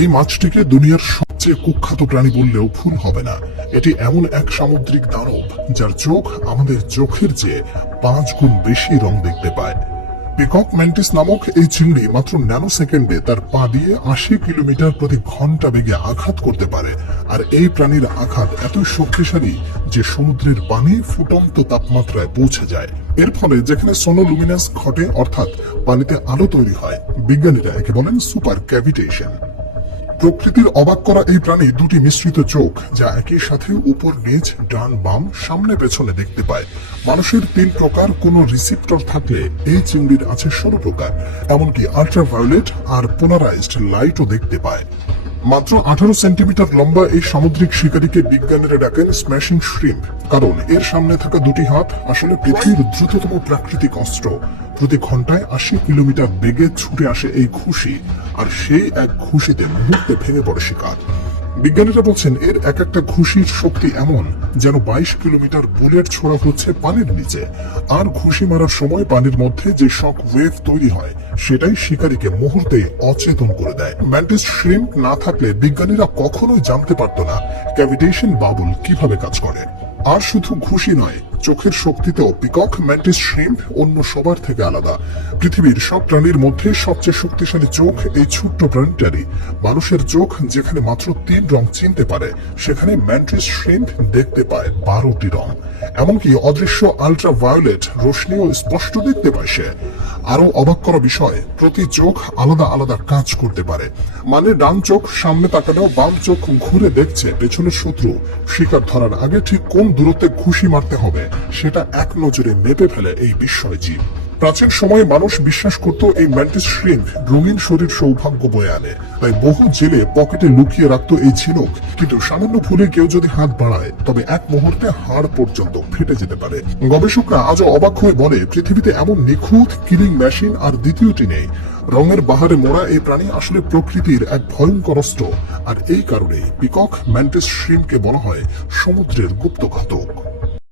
এই মাছটিকে দুনিয়ার সবচেয়ে কুখ্যাত প্রাণী বললেও ভুল হবে না। এটি এমন এক সামুদ্রিক দানব যার চোখ আমাদের চোখের চেয়ে 5 গুণ বেশি রং দেখতে পায়। পিকক ম্যান্টিস নামক এই চিংড়ি মাত্র ন্যানো সেকেন্ডে তার পা দিয়ে 80 কিলোমিটার প্রতি ঘন্টা বেগে আঘাত করতে পারে। আর এই প্রাণীর আঘাত এত শক্তিশালী যে সমুদ্রের পানি ফুটন্ত তাপমাত্রায় পৌঁছে যায়। এর ফলে যেখানে সোনোলুমিনাস ঘটে, অর্থাৎ পানিতে আলো তৈরি হয়, বিজ্ঞানীরা একে বলেন সুপার ক্যাভিটেশন। প্রকৃতির অবাক করা এই প্রাণী দুটি মিশ্রিত চোখ, যা একই সাথে উপর নিচ, ডান বাম, সামনে পেছনে দেখতে পায়। মানুষের 3 প্রকার কোন রিসিপ্টর থাকলে এই চিংড়ির আছে 16 প্রকার। এমনকি আল্ট্রাভায়োলেট আর পোলারাইজড লাইটও দেখতে পায়। মাত্র 18 সেন্টিমিটার লম্বা এই সামুদ্রিক শিকারীকে বিজ্ঞানীরা ডাকেন স্ম্যাশিং শ্রিম্প, কারণ এর সামনে থাকা দুটি হাত আসলে পৃথিবীর দ্রুততম প্রাকৃতিক অস্ত্র। প্রতি ঘন্টায় 80 কিলোমিটার বেগে ছুটে আসে এই ঘুষি, আর সেই এক ঘুষিতে মুহূর্তে ভেঙে পড়ে শিকার। বিজ্ঞানীরা বলছেন এর এক একটা ঘুষির শক্তি এমন যেন 22 কিলোমিটার বুলেট ছোড়া হচ্ছে পানির নিচে। আর ঘুষি মারার সময় পানির মধ্যে যে শক ওয়েভ তৈরি হয় সেটাই শিকারীকে মুহূর্তে অচেতন করে দেয়। ম্যান্টিস শ্রিম্প না থাকলে বিজ্ঞানীরা কখনোই জানতে পারত না ক্যাভিটেশন বাবল কিভাবে কাজ করে। আর শুধু ঘুষি নয়, চোখের শক্তিতেও পিকক ম্যান্টিস শ্রিম্প অন্য সবার থেকে আলাদা। পৃথিবীর সব প্রাণীর মধ্যে সবচেয়ে শক্তিশালী চোখ এই ছোট্ট প্রাণীটারই। মানুষের চোখ যেখানে মাত্র 3 রং চিনতে পারে, সেখানে ম্যান্টিস শ্রিম্প দেখতে পায় 12টি রং। এমনকি অদৃশ্য আল্ট্রাভায়োলেট রশ্মিও স্পষ্ট দেখতে পায় সে। আরো অবাক করা বিষয়, প্রতি চোখ আলাদা আলাদা কাজ করতে পারে। মানে ডান চোখ সামনে তাকালেও বাম চোখ ঘুরে দেখছে পেছনের শত্রু। শিকার ধরার আগে ঠিক কোন দূরত্বে ঘুষি মারতে হবে সেটা এক নজরে মেপে ফেলে এই বিস্ময় জীব। প্রাচীন সময়ে মানুষ বিশ্বাস করত এই ম্যান্টিস শ্রিম্প রঙিন শরীর সৌভাগ্য বয়ে আনে, তাই বহু জেলে পকেটে লুকিয়ে রাখত এই ঝিনুক। কিন্তু সামান্য ভুলে কেউ যদি হাত বাড়ায় তবে এক মুহূর্তে হাড় পর্যন্ত ফেটে যেতে পারে। গবেষকরা আজও অবাক হয়ে বলে পৃথিবীতে এমন নিখুঁত কিলিং মেশিন আর দ্বিতীয়টি নেই। রঙের বাহারে মোড়া এই প্রাণী আসলে প্রকৃতির এক ভয়ঙ্কর অস্ত্র। আর এই কারণে পিকক ম্যান্টিস শ্রিম্পকে বলা হয় সমুদ্রের গুপ্তঘাতক।